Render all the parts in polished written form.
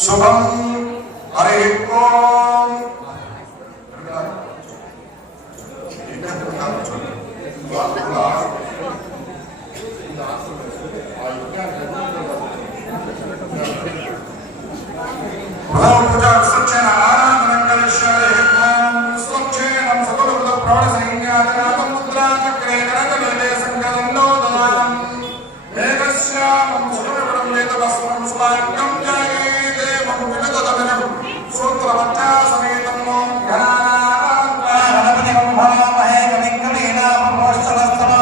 शुभम हरि ओम पूजा सच्चन आराधनं करिष्यामि ओम स्वच्छेनं सकलविध प्रौढ सैन्यादनातं मुद्राचक्रे करकमले संकलनो ददाम मेघश्यामं सुरवरं वेदवस्त्रं स्वाङ्गं जाये देवं विगतदमिनं सूत्रवत्ता समेतं ओम गणानां भवामहे कविं कवीनां मोक्षलस्तमः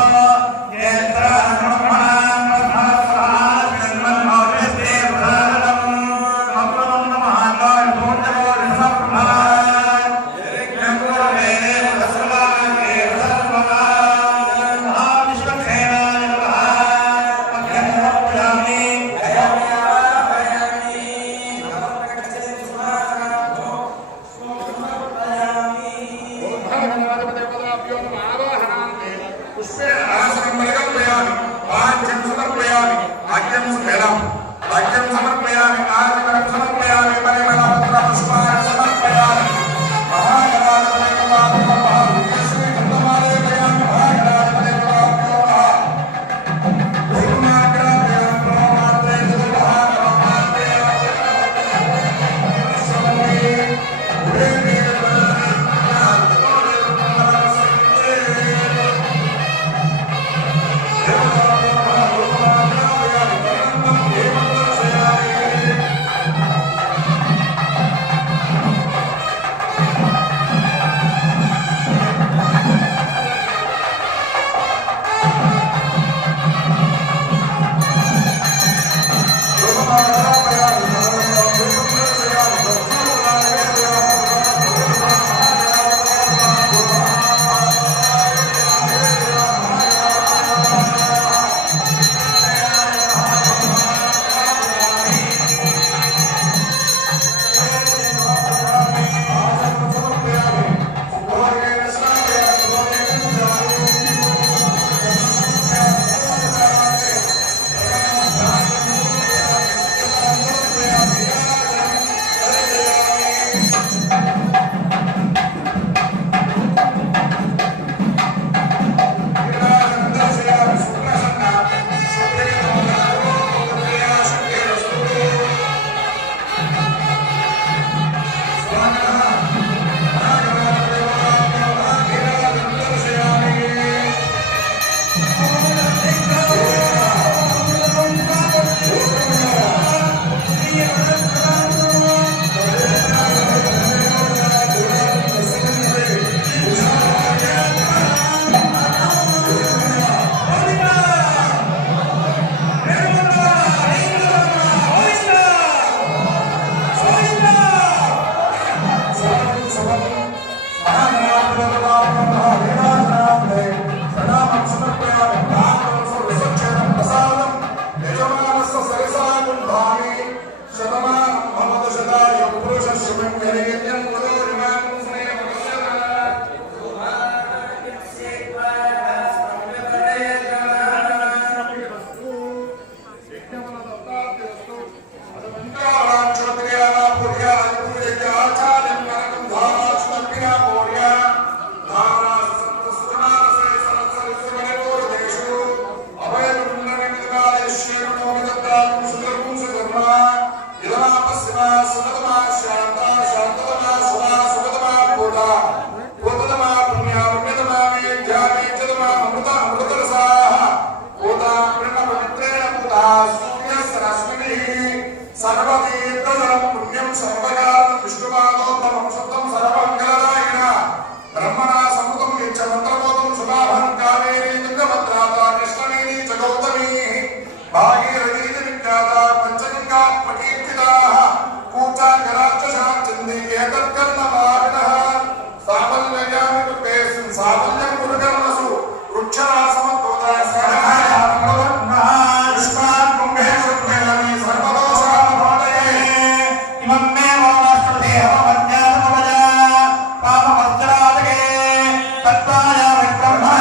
तत्त्वाय ब्रह्मा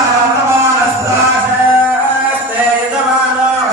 नमः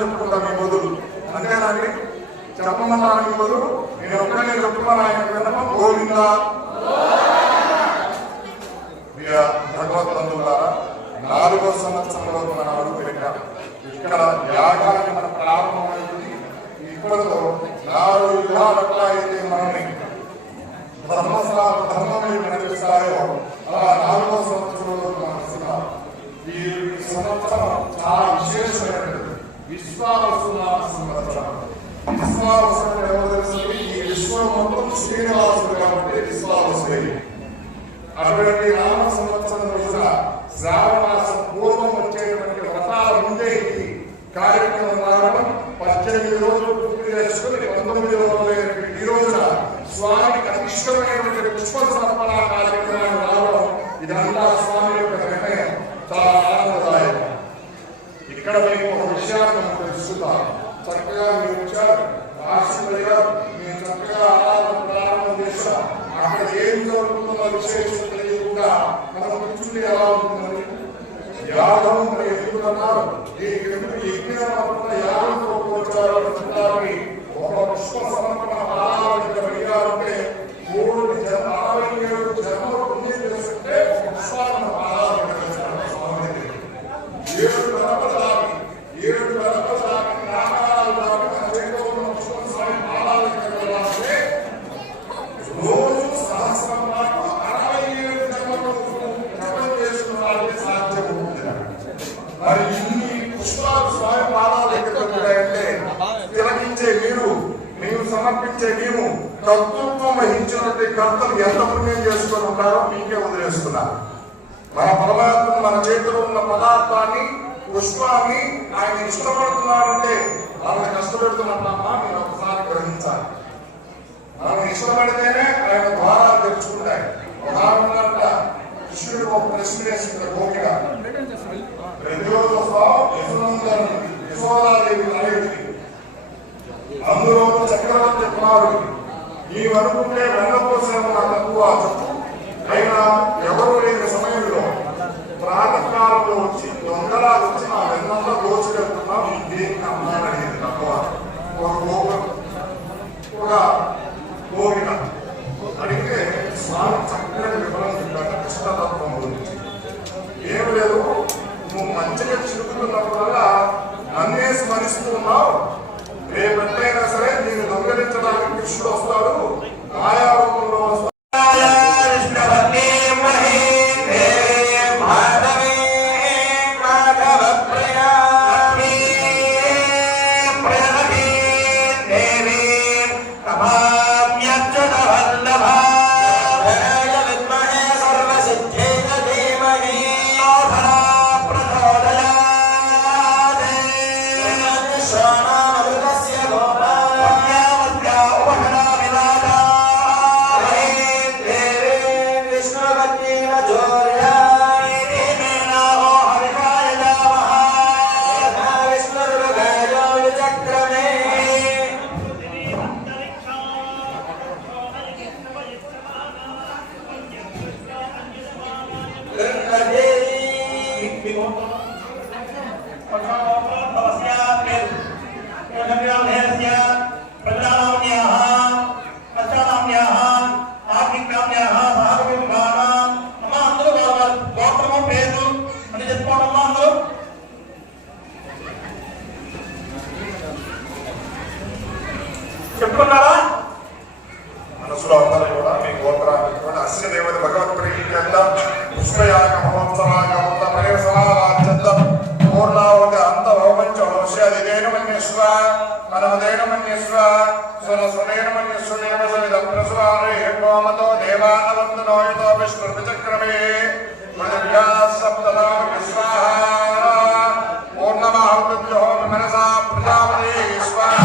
చెప్పుకుంటా మీ బదులు అంతేనండి చెప్పమన్నాను మీ బదులు నేను ఒక్కనే చెప్పుకున్నాను ఆయన విన్నపం గోవిందా భగవద్బంధువులారా 4వ సంవత్సరంలో మనం అడుగు పెట్టాం ఇక్కడ యాగాన్ని మనం ప్రారంభమైంది ఇక్కడతో 4 యుగాలట్లా అయితే మనల్ని ధర్మమే నడిపిస్తాయో అలా 4వ సంవత్సరంలో మనం వస్తున్నాం ఈ సంవత్సరం చాలా విశేషమైనది విశ్వావసునామ సంవత్సరం విశ్వావసుడు ఎవరు తెలుసు ఈ విశ్వం మొత్తం శ్రీనివాసుడు కాబట్టి విశ్వావసుడే అటువంటి నామ సంవత్సరం రోజున శ్రావణ మాసం పూర్వం వచ్చేటువంటి వ్రతాల ముందే ఈ కార్యక్రమం రావడం 18 రోజులు పూర్తి చేసుకుని 19 రోజులైనటువంటి ఈ రోజున స్వామికి అతిష్టమైనటువంటి పుష్ప సమర్పణ కార్యక్రమాన్ని రావడం ఇదంతా స్వామి యొక్క నిర్ణయం చాలా ఆనందదాయకం ఇక్కడ మేము ఒక విషయాన్ని మనం తెలుసుకుందాం చక్కగా మీరు వచ్చారు ఆశీర్వదిగారు మేము చక్కగా ఆరాధన ప్రారంభం చేస్తాం అక్కడ ఏం జరుగుతుందో విశేషం తెలియకుండా మనం కూర్చుంటే ఎలా ఉంటుందని యాగం ఎందుకన్నారు ఈ యజ్ఞం యాగంతో వచ్చారు ఒక పుష్ప సమర్పణ ఆరాధన వెయ్యాలంటే 67 జన్మలు పుణ్యం చేసుకుంటే పుష్పాలను ఆరాధన చేస్తారు స్వామి 7 గణపతి దాటి 7 గణపతి దాటి నాగాలు దాటి మన చేతిలో ఉన్న పుష్ప స్వామి ఆరాధన చేయాలంటే రోజు సహస్రం పాటు 67 జన్మలు జపం చేసుకున్నారంటే సాధ్యమవుతుంది మరి ఇన్ని పుష్పాలు స్వామి పాదాలు ఎక్కడంటే తిలకించే మీరు సమర్పించే మేము కర్తృత్వం వహించినటువంటి కర్తలు ఎంత పుణ్యం చేసుకొని ఉంటారో మీకే వదిలేస్తున్నారు మన పరమాత్మ మన చేతిలో ఉన్న పదార్థాన్ని పుష్పాన్ని ఆయన ఇష్టపడుతున్నారంటే వాళ్ళని కష్టపెడుతున్నట్టమ్మా మీరు ఒకసారి గ్రహించాలి మనం ఇష్టపడితేనే ఆయన ద్వారాలు తెరుచుకుంటాయి ఉదాహరణ కృష్ణుడు ఒక ప్రశ్న వేసుకుంటారు గోపిక ప్రతిరోజు యశోదాదేవి అనేది అందులో చక్రవర్తి కుమారుడు నీవనుకుంటే వెన్నకోసం నాకు తక్కువ అయినా ఎవరు లేని సమయంలో ప్రాతకాలంలో వచ్చి దొంగలా వచ్చి నా వెన్నంలో దోచుకెళ్తున్నా దేనికి అమ్మాని అడిగింది తక్కువ ఒక గోవిన అడిగితే స్వామి చక్కని విఫలం చెప్పాడు కృష్ణతత్వం గురించి ఏం లేదు నువ్వు మంచిగా చిరుకుతున్నప్పుడల్లా నన్నే స్మరిస్తూ ఉన్నావు రేపెట్టయినా సరే నేను దొంగలించడానికి కృష్ణుడు వస్తాడు మాయారూపంలో వస్తాడు Shana చెప్పుకున్నారా? మనసులో అందరూ కూడా మీ గోత్రాన్ని అస్య దేవత భగవత్ ప్రీత్యర్థం పుష్పయాగ మహోత్సవాగ సమారాధ్యర్థం పూర్ణావతి అంత భౌమంచోషధిదేన మన్యస్వ మనమదేన మన్యస్వ స్వనేన మన్యస్వనేన సవిదం ప్రసువారే హేమతో దేవానవందనోయుతో విష్ణుర్విచక్రమే పృథివ్యా సప్తనామ విశ్వాహ పూర్ణమాహృత్యో మనసా ప్రజాపతి స్వాహ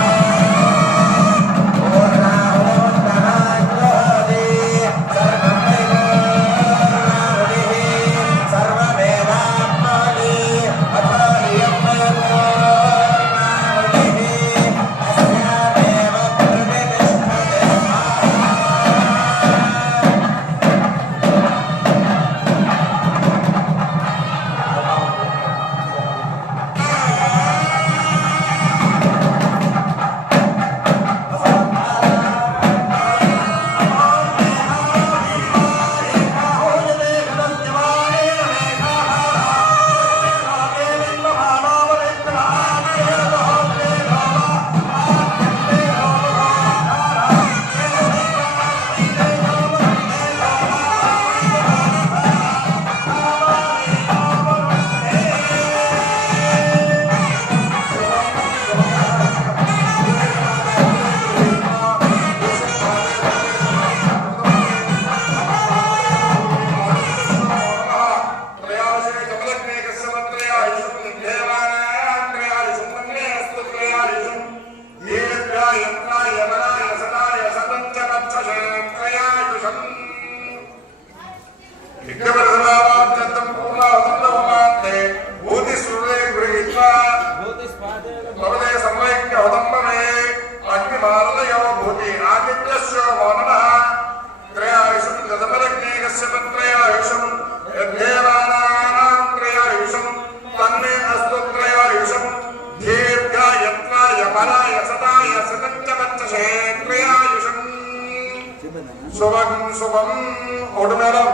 శుభం శుభం ఒకటి మేడం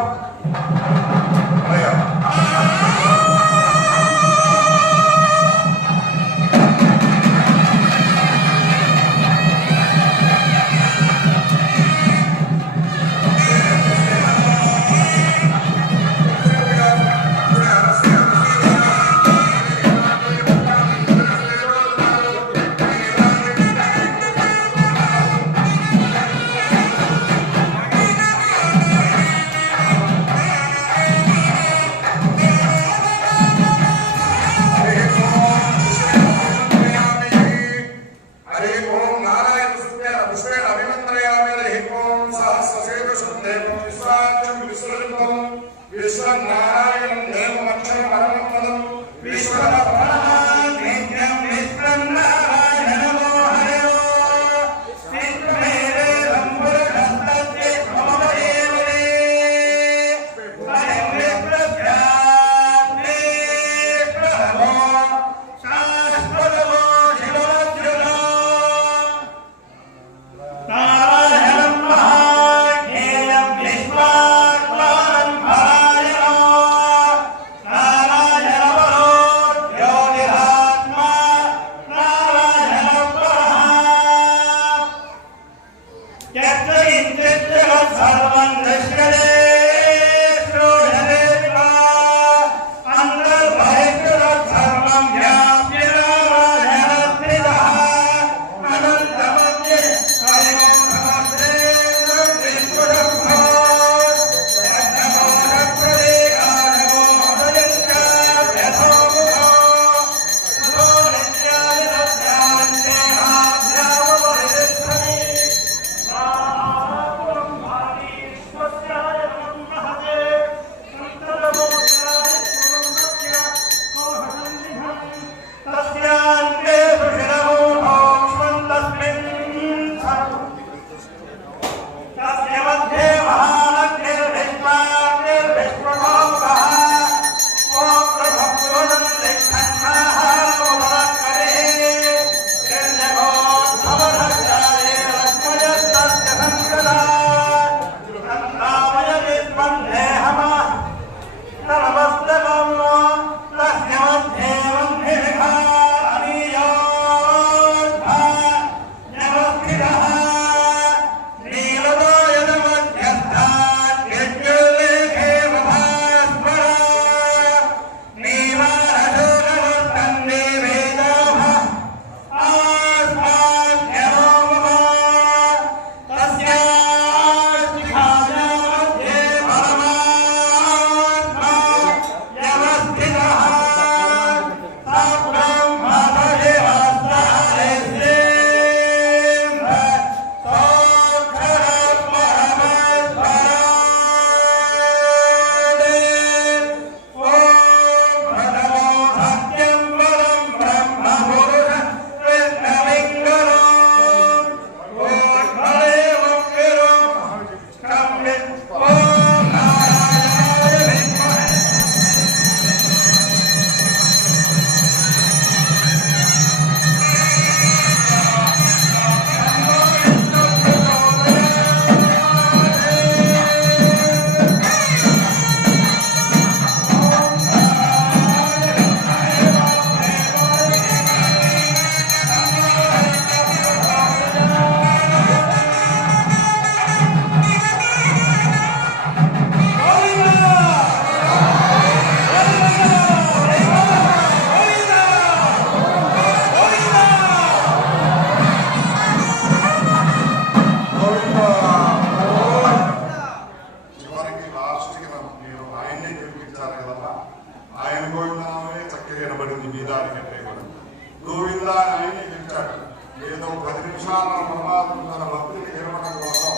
10 నిమిషాల పరమాత్మ తన భక్తిని గెలవడం కోసం,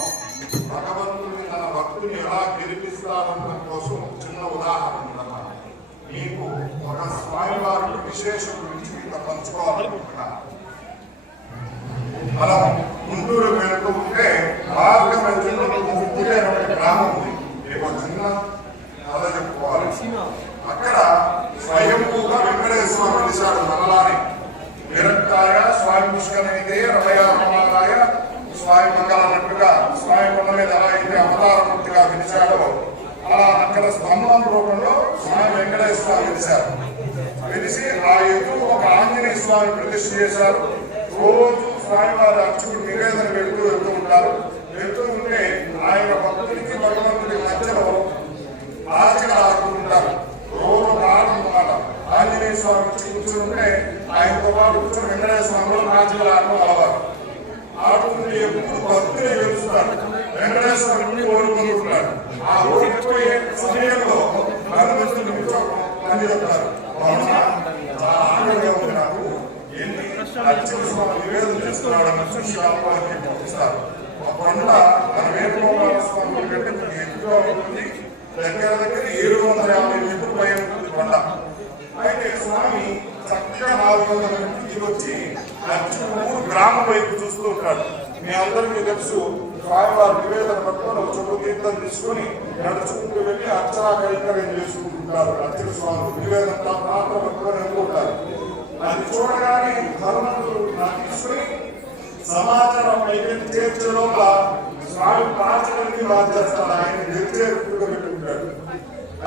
భగవంతుని తన భక్తుని ఎలా గెలిపిస్తారనడం కోసం చిన్న ఉదాహరణ ఉందన్నమాట. మీకు ఒక స్వామివారి విశేషం గురించి మీతో పంచుకోవాలనుకుంటున్నాను. మనం గుంటూరు వెళ్తూ ఉంటే మార్గ మధ్యలో ముగ్గురే ఒక గ్రామం ఉంది. మీకు చిన్న కథ చెప్పుకోవాలి. అక్కడ స్వయంభూగా వెంకటేశ్వర స్వామి వెలిశాడు. మనలానే విరక్తాయ స్వామి పుష్కరైతే రమయాయ స్వామి మంగళన్నట్టుగా స్వామి కొండ మీద ఎలా అయితే అవతారమూర్తిగా వెలిశాడో అలా అక్కడ స్తంభం రూపంలో స్వామి వెంకటేశ్వర స్వామి వెలిశారు. వెలిసి ఆ ఎదురు ఒక ఆంజనేయ స్వామి ప్రతిష్ఠ చేశారు. రోజు స్వామివారి అర్చకుడు నివేదన వెళ్తూ ఉంటారు. వెళ్తూ ఉంటే ఆయన భక్తుడికి భగవంతుడి మధ్యలో ఆచరణ ఆడుతుంటారు. రోజు ఆడుతున్నమాట. ఆంజనేయ స్వామి కూర్చుంటే ఆయనతో పాటు కూర్చొని వెంకటేశ్వర స్వామి కూడా ఆచరణ ఆడటం అలవాటు. ఆడుతుంటే ఎప్పుడు భక్తులే వెలుస్తారు. వెంకటేశ్వర స్వామిని ఓడుకుంటున్నాడు. ఆ ఓడిపోయే సమయంలో హనుమంతుడు అని చెప్తారు. చాలా ఆనందంగా ఉంది నాకు. ఎన్ని అర్చక స్వామి నివేదన చేస్తున్నాడని చూసి అమ్మవారికి పంపిస్తారు. ఆ కొండ మన వేణుగోపాల స్వామి కంటే ఎక్కువ ఉంటుంది. దగ్గర 750 మీటర్ల పైన ఉంటుంది కొండ. అయితే స్వామి చక్కగా 400 మీటర్లు వచ్చి అర్చకుడు గ్రామం వైపు చూస్తూ ఉంటాడు. మీ అందరికీ తెలుసు, స్వామివారి నివేదన పట్టుకొని ఒక చోటు తీర్థం తీసుకొని నడుచుకుంటూ వెళ్ళి అర్చనా కైంకర్యం చేసుకుంటుంటారు. అర్చక స్వామి నివేదన మాత్రం పట్టుకొని వెళ్తుంటారు. అది చూడగానే హనుమంతుడు తీసుకుని సమాచారం పైకి చేర్చే లోపల స్వామి పాచకల్ని మార్చేస్తాడు. ఆయన నిర్చేరుగా పెట్టుకుంటాడు.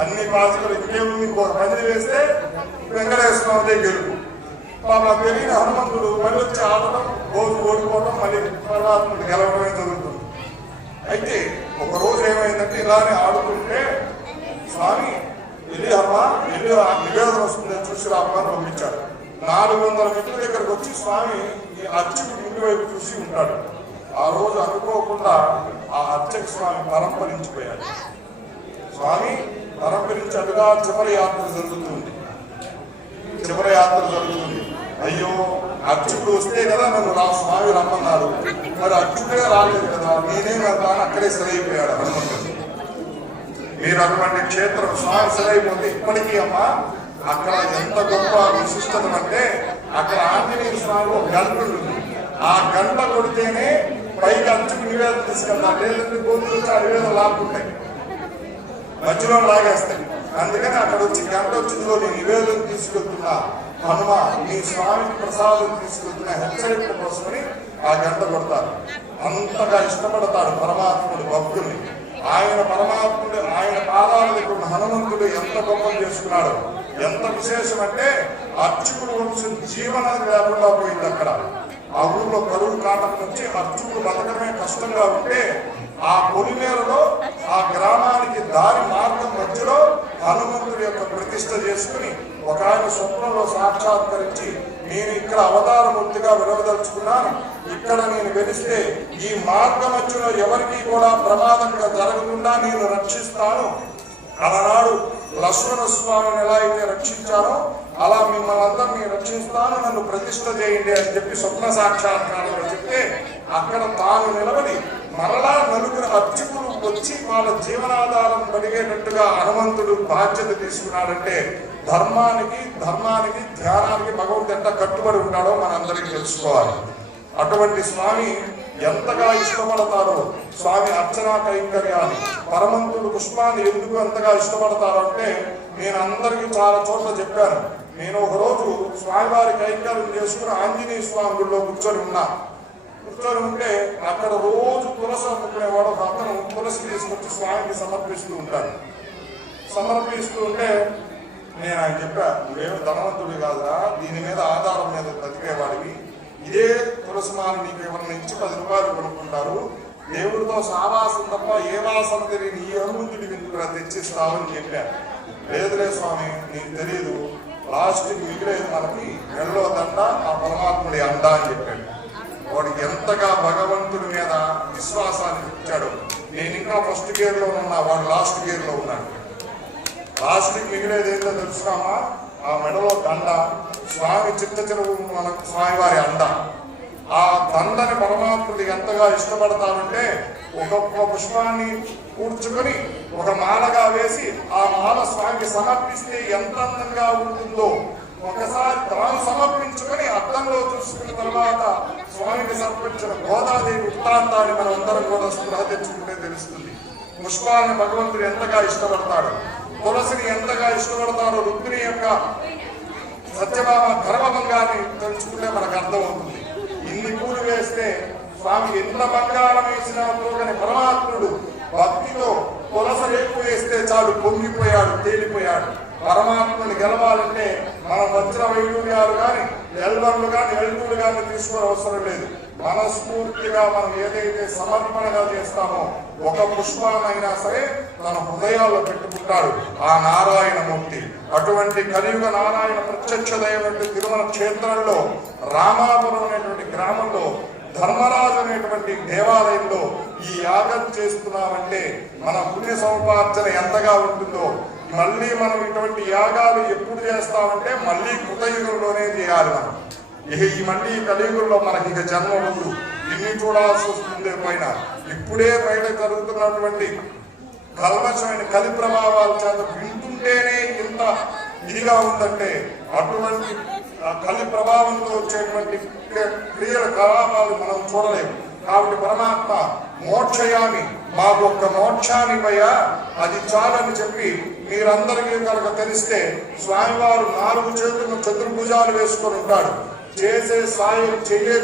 అన్ని పాచకలు ఇదే ఉంది. 10 వేస్తే వెంకటేశ్వర స్వామి గెలుపు. పాప పెరిగిన హనుమంతుడు మళ్ళీ వచ్చి ఆడటం, రోజు ఓడిపోవడం, మళ్ళీ పరమాత్ముడు గెలవడమే జరుగుతుంది. అయితే ఒక రోజు ఏమైందంటే ఇలానే ఆడుతుంటే స్వామి వెళ్ళి అమ్మా వెళ్ళి నివేదన వస్తుందని చూసి రామ్మని పంపించాడు. 400 మీటర్ల దగ్గరకు వచ్చి స్వామి ఈ అర్చకుడు ఇంటి వైపు చూసి ఉంటాడు. ఆ రోజు అనుకోకుండా ఆ అర్చక స్వామి పరంపరించిపోయాడు. స్వామి పరంపరించగా చివరి యాత్ర జరుగుతుంది. అయ్యో అర్చకుడు వస్తే కదా నన్ను స్వామి రమ్మన్నారు, మరి అర్చకుడే రాలేదు కదా, నేనేం వెళ్తాను. అక్కడే సరైపోయాడు హనుమంతుడు. మీరు అటువంటి క్షేత్రం స్వామి సరైపోతే ఇప్పటికీ అమ్మ అక్కడ ఎంత గొప్ప విశిష్టత అంటే అక్కడ ఆంజనేయ స్వామి ఒక గంట ఉంటుంది. ఆ గంట కొడితేనే పైకి అర్చకుడు నివేదన తీసుకెళ్తారు. లేదంటే గోతులు ఆ నివేదన లాక్కుంటాయి, మధ్యలో లాగేస్తాయి. అందుకని అక్కడ వచ్చి గంట వచ్చిందో నేను నివేదన తీసుకెళ్తున్నా హనుమ, నీ స్వామికి ప్రసాదం తీసుకెళ్తున్న హెచ్చరిక కోసమని ఆ గంట కొడతారు. అంతగా ఇష్టపడతాడు పరమాత్ముడు భక్తుల్ని. ఆయన పరమాత్ముడు ఆయన పాదాల దగ్గర ఉన్న హనుమంతుడు ఎంత గొప్ప చేసుకున్నాడు. ఎంత విశేషం అంటే అర్చకుడు వంశం జీవనం లేకుండా పోయింది. అక్కడ ఆ ఊర్లో కరువు కాటం నుంచి అర్చకుడు బతకమే కష్టంగా ఉంటే ఆ పొలిమేరలో ఆ గ్రామానికి దారి మార్గం మధ్యలో హనుమంతుడి యొక్క ప్రతిష్ఠ చేసుకుని ఒక ఆయన స్వప్నంలో సాక్షాత్కరించి నేను ఇక్కడ అవతారమూర్తిగా విరవదలుచుకున్నాను, ఇక్కడ నేను వెలిస్తే ఈ మార్గ మధ్యలో ఎవరికి కూడా ప్రమాదంగా జరగకుండా నేను రక్షిస్తాను. అలనాడు లక్ష్మణ స్వామిని ఎలా అయితే రక్షించానో అలా మిమ్మల్ని అందరినీ రక్షిస్తాను, నన్ను ప్రతిష్ఠ చేయండి అని చెప్పి స్వప్న సాక్షాత్కారంలో చెప్తే అక్కడ తాను నిలబడి మరలా నలుగురు అర్చకులు వచ్చి వాళ్ళ జీవనాధారం కలిగేటట్టుగా హనుమంతుడు బాధ్యత తీసుకున్నాడంటే ధర్మానికి ధ్యానానికి భగవంతుడు ఎంత కట్టుబడి ఉన్నాడో మనందరికీ తెలుసుకోవాలి. అటువంటి స్వామి ఎంతగా ఇష్టపడతారో స్వామి అర్చనా కైంకర్యాన్ని, పరమంతుడు పుష్పాన్ని ఎందుకు ఎంతగా ఇష్టపడతారో అంటే నేను అందరికీ చాలా చోట్ల చెప్పాను. నేను ఒకరోజు స్వామివారి కైంకర్యం చేసుకుని ఆంజనేయ స్వామి గుడిలో కూర్చొని ఉంటే అక్కడ రోజు తులసి అమ్ముకునేవాడు ఒక అతను తులసి తీసుకొచ్చి స్వామికి సమర్పిస్తూ ఉంటాడు. సమర్పిస్తూ ఉంటే నేను ఆయన చెప్పా, నువ్వేమో ధనవంతుడు కాదురా, దీని మీద ఆధారం మీద బతికేవాడివి, ఇదే తులసిమాల నీకు ఎవరిని ఇచ్చి 10 రూపాయలు కొనుక్కుంటారు, దేవుడితో సావాసం తప్ప ఏ వాసన తెలియని ఈ హనుమంతుడి విందుకు తెచ్చిస్తావని చెప్పాను. లేదులే స్వామి నీకు తెలియదు, లాస్ట్కి మిగిలేదు మనకి ఎల్లో దండ ఆ పరమాత్ముడి అండ అని చెప్పాడు. వాడికి ఎంతగా భగవంతుడి మీద విశ్వాసాన్ని ఇచ్చాడు. నేను ఇంకా ఫస్ట్ గేర్లో ఉన్నా, వాడు లాస్ట్ గేర్లో ఉన్నాడు. లాస్ట్కి మిగిలేదు ఏంటో తెలుసుకున్నామా, ఆ మెడలో దండ, స్వామి చిత్త చెరువు మన స్వామివారి అండ. ఆ దండని పరమాత్ముడు ఎంతగా ఇష్టపడతారంటే ఒక్కొక్క పుష్పాన్ని కూర్చుకొని ఒక మాలగా వేసి ఆ మాల స్వామికి సమర్పిస్తే ఎంత అందంగా ఉంటుందో ఒకసారి తాను సమర్పించుకొని అద్దంలో చూసుకున్న తర్వాత స్వామికి సమర్పించిన గోదాదేవి వృత్తాంతాన్ని మనం అందరం కూడా స్పృహ తెచ్చుకుంటే తెలుస్తుంది. పుష్పాలను భగవంతుడు ఎంతగా ఇష్టపడతాడు, తులసిని ఎంతగా ఇష్టపడతారో రుక్మిణి యొక్క సత్యభామ గర్భభంగాన్ని తెలుసుకుంటే మనకు అర్థమవుతుంది. ఇన్ని పూలు వేస్తే స్వామికి ఎంత బంగారం వేసినా తోగని పరమాత్ముడు భక్తితో తులసి రేపు వేస్తే చాలు పొంగిపోయాడు, తేలిపోయాడు. పరమాత్మని గెలవాలంటే మనం వజ్ర వైడూర్యాలు కానీ ఎల్వన్లు కానీ ఎల్టూలు కానీ తీసుకోవడం అవసరం లేదు. మనస్ఫూర్తిగా మనం ఏదైతే సమర్పణగా చేస్తామో ఒక పుష్పానైనా సరే తన హృదయాల్లో పెట్టుకుంటాడు ఆ నారాయణమూర్తి. అటువంటి కలియుగ నారాయణ ప్రత్యక్ష దైవం తిరుమల క్షేత్రంలో రామాపురం అనేటువంటి గ్రామంలో ధర్మరాజు అనేటువంటి దేవాలయంలో ఈ యాగం చేస్తున్నామంటే మన పుణ్య సముపార్జన ఎంతగా ఉంటుందో. మళ్ళీ మనం ఇటువంటి యాగాలు ఎప్పుడు చేస్తామంటే మళ్ళీ కృతయుగంలోనే చేయాలి. మనం ఈ మళ్ళీ కలియుగంలో మనకి ఇక జన్మ ఉంది, ఇన్ని చూడాల్సి వస్తుంది. పోయినా ఇప్పుడే బయట జరుగుతున్నటువంటి కల్మషమైన కలి ప్రభావాల చేత వింటుంటేనే ఇంత ఇదిగా ఉందంటే అటువంటి కలి ప్రభావంతో వచ్చేటువంటి క్రియల కలాపాలు మనం చూడలేము. కాబట్టి పరమాత్మ మోక్షయామి, మాకు ఒక్క మోక్షాన్ని భయ్యా అది చాలని చెప్పి మీరందరికీ కనుక తెలిస్తే స్వామివారు 4 చేతులను చతుర్భుజాలు వేసుకొని ఉంటాడు. చేసే సాయం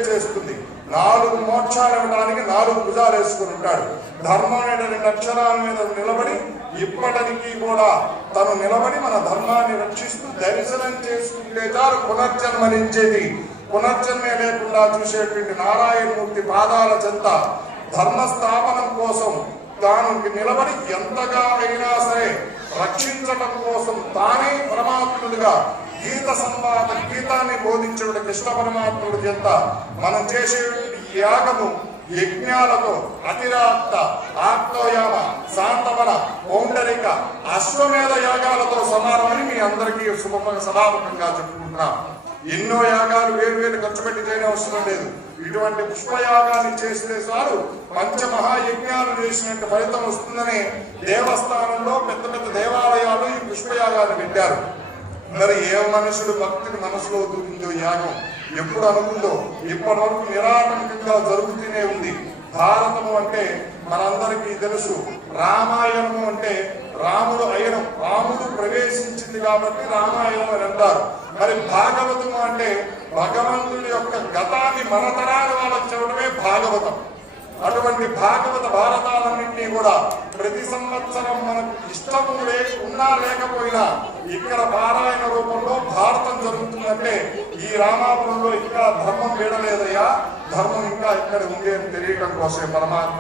చేస్తుంది. 4 మోక్షాలు ఇవ్వడానికి 4 భుజాలు వేసుకుని ఉంటాడు. ధర్మం అనే 2 అక్షరాల మీద నిలబడి ఇప్పటికీ కూడా తను నిలబడి మన ధర్మాన్ని రక్షిస్తూ దర్శనం చేసుకుంటే చాలు పునర్జన్మనించేది. పునర్జన్మే లేకుండా చూసేటువంటి నారాయణమూర్తి పాదాల చెంత ధర్మస్థాపనం కోసం తాను నిలబడి ఎంతగా అయినా సరే రక్షించటం కోసం తానే పరమాత్ముడిగా గీత సంవాద గీతాన్ని బోధించే కృష్ణ పరమాత్ముడి చెంత మనం చేసేటువంటి యాగము యజ్ఞాలతో అతిరాక్త ఆత్మయామ శాంతవన పౌండరిక అశ్వమేధ యాగాలతో సమానమని మీ అందరికీ సభాముఖంగా చెప్పుకుంటున్నాం. ఎన్నో యాగాలు వేరు ఖర్చు పెట్టి చేయని అవసరం లేదు. ఇటువంటి పుష్పయాగాన్ని చేసే సారు పంచమహాయజ్ఞాలు చేసినట్టు ఫలితం వస్తుందని దేవస్థానంలో పెద్ద పెద్ద దేవాలయాలు ఈ పుష్పయాగాన్ని పెట్టారు. మరి ఏ మనుషుడు భక్తిని మనసులో దూరిందో యాగం ఎప్పుడు అనుకుందో ఇప్పటి వరకు నిరాటంకంగా జరుగుతూనే ఉంది. భారతము అంటే మనందరికీ తెలుసు, రామాయణము అంటే రాముడు అయనం, రాముడు ప్రవేశించింది కాబట్టి రామాయణం అని అంటారు. మరి భాగవతము అంటే భగవంతుడి యొక్క గతాన్ని మన తరాల వాళ్ళకి చెప్పడమే భాగవతం. అటువంటి భాగవత భారతాలన్నింటినీ కూడా ప్రతి సంవత్సరం మనకు ఇష్టము ఉన్నా లేకపోయినా ఇక్కడ పారాయణ రూపంలో భారతం జరుగుతుందంటే ఈ రామాపురంలో ఇంకా ధర్మం వీడలేదయ్యా, ధర్మం ఇంకా ఇక్కడ ఉంది అని తెలియడం కోసమే పరమాత్మ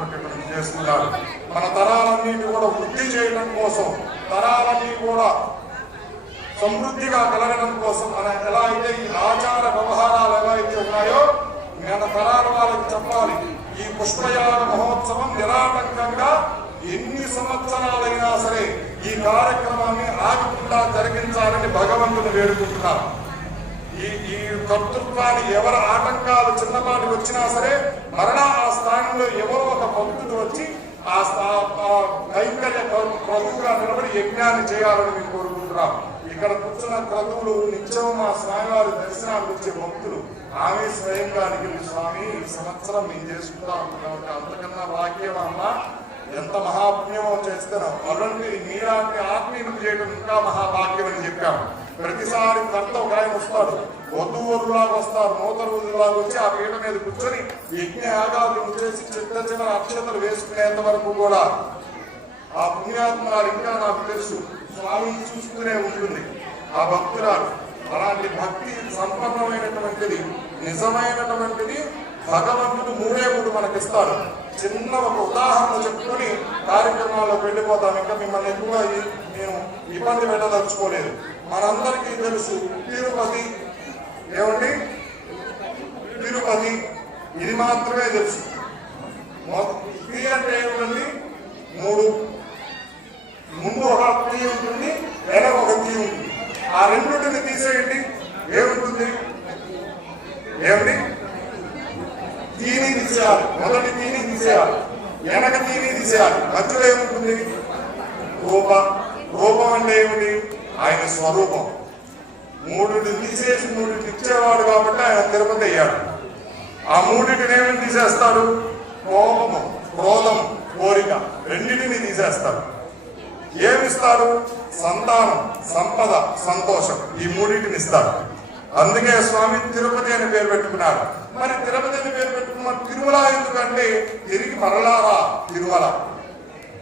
చేస్తున్నారు. మన తరాలన్నింటినీ కూడా వృద్ధి చేయడం కోసం, తరాలన్నీ కూడా సమృద్ధిగా కలగడం కోసం మన ఎలా అయితే ఈ ఆచార వ్యవహారాలు ఎలా అయితే ఉన్నాయో మన తరాల వాళ్ళకి చెప్పాలి. ఈ పుష్పయాగ మహోత్సవం నిరాటంకంగా ఎన్ని సంవత్సరాలైనా సరే ఈ కార్యక్రమాన్ని ఆగకుండా జరిగించాలని భగవంతుని వేడుకుంటున్నారు. ఈ కర్తృత్వాన్ని ఎవరి ఆటంకాలు చిన్నపాటి వచ్చినా సరే మరలా ఆ స్థానంలో ఎవరో ఒక భక్తుడు వచ్చి ఆ కైంకర్య ప్రభువుగా నిలబడి యజ్ఞాన్ని చేయాలని మేము కోరుకుంటున్నాం. ఇక్కడ కూర్చున్న క్రతువులు నిత్యం మా స్వామివారి దర్శనానికి వచ్చే భక్తులు ఆమె స్వయంగా స్వామి ఈ సంవత్సరం మేము చేసుకుంటాం అంతకన్నా భాగ్యం అమ్మ, ఎంత మహాపుణ్యమో చేస్తారో అలాంటి మీలాంటి ఆత్మీయులు చేయడం ఇంకా మహాభాగ్యం అని చెప్పాము. ప్రతిసారి కర్త ఒక ఆయన వస్తాడు, వధువులాగా వస్తారు, నూతరులాగా వచ్చి ఆ పీట మీద కూర్చొని యజ్ఞ యాగాలు చేసి చిన్న అక్షతలు వేసుకునేంత వరకు కూడా ఆ పుణ్యాత్మరాలు ఇంకా నాకు తెలుసు స్వామి చూస్తూనే ఉంటుంది. ఆ భక్తురాలు అలాంటి భక్తి సంపన్నమైనటువంటిది, నిజమైనటువంటిది భగవంతుడు 3 మనకిస్తాడు. చిన్న ఒక ఉదాహరణ చెప్పుకొని కార్యక్రమాల్లోకి వెళ్ళిపోతాం. ఇంకా మిమ్మల్ని ఎక్కువగా నేను ఇబ్బంది పెట్టదలుచుకోలేదు. మనందరికీ తెలుసు తిరుపతి, ఏమండి తిరుపతి, ఇది మాత్రమే తెలుసు. ఇది అంటే ఏమిటండి, 3 ముందు ఒక తీ ఉంటుంది, వెనక ఒక తీ ఉంటుంది. ఆ రెండుని తీసేయండి, ఏముంటుంది? ఏమిటి తీసేయాలి, మొదటి తీని తీసేయాలి, వెనక తీని తీసేయాలి. మధ్యలో ఏముంటుంది? రూపం అంటే ఏమిటి? ఆయన స్వరూపం. మూడుని తీసేసి మూడింటి ఇచ్చేవాడు కాబట్టి ఆయన తిరుపతి అయ్యాడు. ఆ మూడింటిని ఏమని తీసేస్తాడు? కోపము, క్రోధము, కోరిక రెండింటిని తీసేస్తాడు. ఏమిస్తాడు? సంతానం, సంపద, సంతోషం, ఈ మూడింటిని ఇస్తాడు. అందుకే స్వామి తిరుపతి అని పేరు పెట్టుకున్నాడు. మరి తిరుపతి అని పేరు పెట్టుకున్న తిరుమల ఎందుకంటే తిరిగి మరలారా తిరుమల,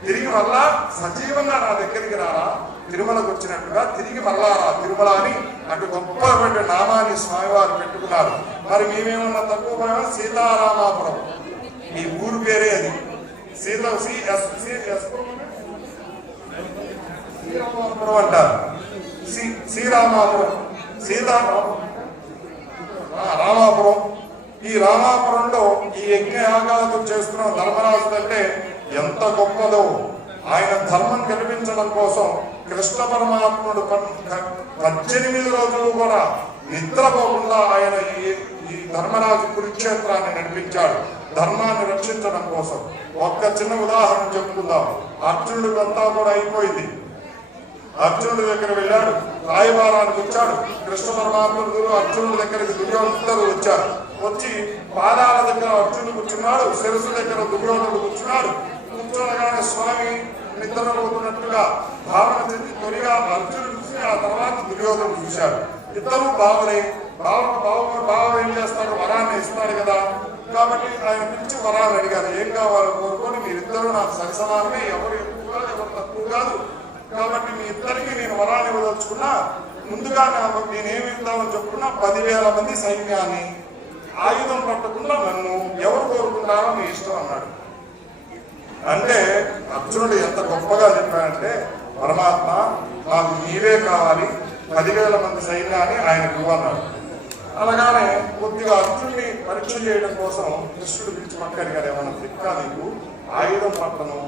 తిరిగి మరలా సజీవంగా నా దగ్గరికి రారా తిరుమలకు వచ్చినట్టుగా తిరిగి మరలారా తిరుమల అని అటు గొప్పటువంటి నామాన్ని స్వామివారు పెట్టుకున్నారు. మరి మేమేమన్నా తక్కువ పోయామా? సీతారామాపురం ఈ ఊరు పేరే అది. శ్రీరామాపురం అంటారు. శ్రీరామాపురం, రామాపురం. ఈ రామాపురంలో ఈ యజ్ఞ యాగాలు చేస్తున్న ధర్మరాజు అంటే ఎంత గొప్పదో. ఆయన ధర్మం కల్పించడం కోసం కృష్ణ పరమాత్ముడు 18 రోజులు కూడా నిద్రపోకుండా ఆయన ఈ ధర్మరాజు కురుక్షేత్రాన్ని నడిపించాడు ధర్మాన్ని రక్షించడం కోసం. ఒక్క చిన్న ఉదాహరణ చెప్పుకుందాం. అర్జునుడికంతా కూడా అయిపోయింది. అర్జునుడి దగ్గర వెళ్ళాడు, రాయబారానికి వచ్చాడు. కృష్ణ పరమాత్ముడు అర్జునుడి దగ్గరికి దుర్యోధనుడు వచ్చారు. వచ్చి పాదాల దగ్గర అర్జునుడు కూర్చున్నాడు, శిరస్సు దగ్గర దుర్యోధనుడు కూర్చున్నాడు. కూర్చోనగానే స్వామి నిద్రపోతున్నట్టుగా భావన చెంది తొలిగా అర్జునుడు చూసి ఆ తర్వాత దుర్యోధనుడు చూశాడు. ఇద్దరు బావలే. బావ ఏం చేస్తాడు? వరాన్ని ఇస్తాడు కదా. కాబట్టి ఆయన పిలిచి వరాలు అడిగారు. ఏం కావాలో కోరుకొని మీరిద్దరూ నాకు సరిసమానమే, ఎవరు ఎక్కువ కాదు ఎవరు తక్కువ కాదు, కాబట్టి మీ ఇద్దరికి నేను వరాన్ని ఇవ్వదలుచుకున్నా. ముందుగా నేనేమి ఇద్దామని చెప్పుకున్నా 10,000 మంది సైన్యాన్ని, ఆయుధం పట్టకుండా నన్ను ఎవరు కోరుకుంటారో మీ ఇష్టం అన్నాడు. అంటే అర్జునుడు ఎంత గొప్పగా చెప్పాడంటే, పరమాత్మ నాకు నీవే కావాలి, 10,000 మంది సైన్యాన్ని ఆయనకు ఇవ్వన్నాడు. అలాగానే కొద్దిగా అర్జునుడిని పరీక్ష చేయడం కోసం కృష్ణుడు పిలిచి పక్కడిగారు. ఏమన్నా దిక్కా నీకు? ఆయుధం పట్టను,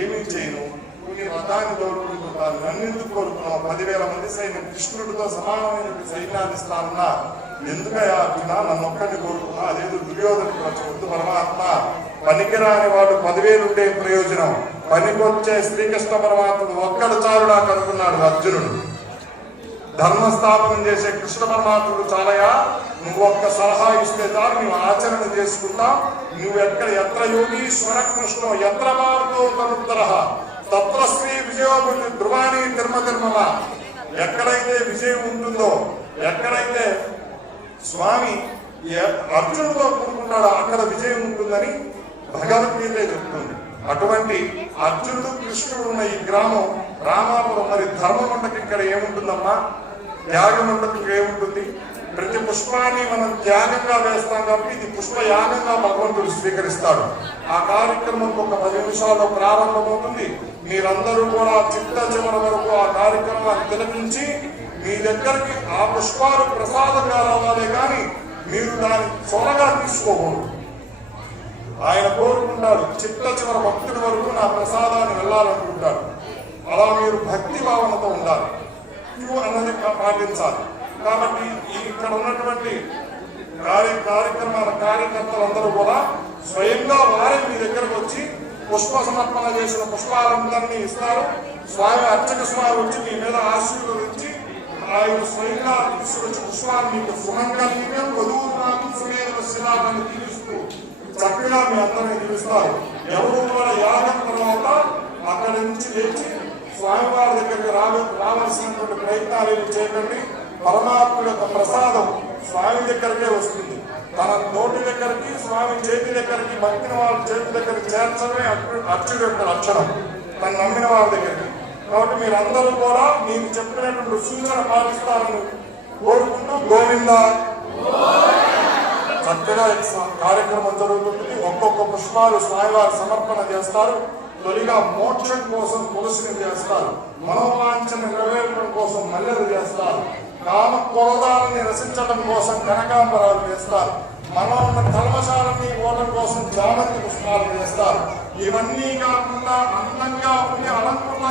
ఏమీ చేయను, నీ రథాన్ని కోరుకుంటున్నాను, నన్నెందుకు కోరుకున్నావు? 10,000 మంది సైన్యం, కృష్ణుడితో సమానమైన సైన్యాన్ని ఇస్తానన్నా ఎందుకయ్యా అర్జున? నన్ను ఒక్కడిని కోరుకున్నా, అదేదో దుర్యోధనకి వచ్చి పరమాత్మ పనికిరాని వాడు 10,000 ఉంటే ప్రయోజనం, పనికొచ్చే శ్రీకృష్ణ పరమాత్ముడు ఒక్కడు చాలు నాకు అనుకున్నాడు అర్జునుడు. ధర్మస్థాపనం చేసే కృష్ణ పరమాత్ముడు చాలయా, నువ్వు ఒక్క సలహా ఇస్తే చాలు, నువ్వు ఆచరణ చేసుకుంటా. నువ్వు ఎత్ర యోగీశ్వర కృష్ణో ఎత్ర మార్గో తనుత్తర తత్ర శ్రీ విజయోపతి ధ్రువాణి తిరుమల. ఎక్కడైతే విజయం ఉంటుందో, ఎక్కడైతే స్వామి అర్జునుడితో కూడుకున్నాడో అక్కడ విజయం ఉంటుందని భగవద్గీతే చెప్తుంది. అటువంటి అర్జునుడు కృష్ణుడు ఉన్న ఈ గ్రామం రామాపురం. మరి ధర్మం ఉండకి ఇక్కడ ఏముంటుందమ్మా? త్యాగం ఉండకి ఏముంటుంది? ప్రతి పుష్పాన్ని మనం త్యాగంగా వేస్తాం కాబట్టి ఇది పుష్పయాగంగా భగవంతుడు స్వీకరిస్తాడు. ఆ కార్యక్రమం ఒక 10 నిమిషాల్లో ప్రారంభమవుతుంది. మీరందరూ కూడా చిట్ట చివరి వరకు ఆ కార్యక్రమాన్ని తిలకించి మీ దగ్గరికి ఆ పుష్పాలు ప్రసాదంగా రావాలే కానీ మీరు దాన్ని త్వరగా తీసుకోకూడదు. ఆయన కోరుకుంటాడు చిట్ట చివరి భక్తుడి వరకు నా ప్రసాదాన్ని వెళ్ళాలనుకుంటాడు. అలా మీరు భక్తి భావనతో ఉండాలి, అన్నది పాటించాలి. కాబట్టి ఇక్కడ ఉన్నటువంటి కార్యక్రమాల కార్యకర్తలందరూ కూడా స్వయంగా వారే మీ దగ్గరకు వచ్చి పుష్ప సమర్పణ చేసిన పుష్పాలందరినీ ఇస్తారు. స్వామి అర్చక స్వామి వచ్చి మీ మీద ఆశీర్వదించి ఆయన స్వయంగా తీసుకొచ్చి పుష్పాన్ని మీకు సుమంగళంగా వధువుని తీరుస్తూ చక్కగా మీ అందరినీ తీరుస్తారు. ఎవరు కూడా యాగం తర్వాత అక్కడి నుంచి లేచి స్వామివారి దగ్గరికి రావాల్సినటువంటి ప్రయత్నాలు ఏమి చేయకండి. పరమాత్ముడి యొక్క ప్రసాదం స్వామి దగ్గరికే వస్తుంది. తన నోటి దగ్గరికి, స్వామి చేతి దగ్గరికి, భక్తిన వాళ్ళ చేతి దగ్గరికి చేర్చడమే అర్చుడు యొక్క లక్షణం, తను నమ్మిన వాళ్ళ దగ్గరికి. కాబట్టి మీరందరూ కూడా మీకు చెప్పినటువంటి సూచన పాటిస్తారని కోరుకుంటూ గోవింద చక్కగా కార్యక్రమం జరుగుతుంది. ఒక్కొక్క పుష్పాలు స్వామివారి సమర్పణ చేస్తారు. తొలిగా మోక్షం కోసం తులసిని చేస్తారు, మనోవాంఛన నెరవేర్చడం కోసం మల్లెలు చేస్తారు, కామ క్రోధాలని రసించడం కోసం కనకాంబరాలు చేస్తారు, మనో ఉన్న కల్మశాలని ఓటం కోసం జామంతి పుష్పాలు చేస్తారు. ఇవన్నీ కాకుండా అందంగా ఉండి అలంకృతం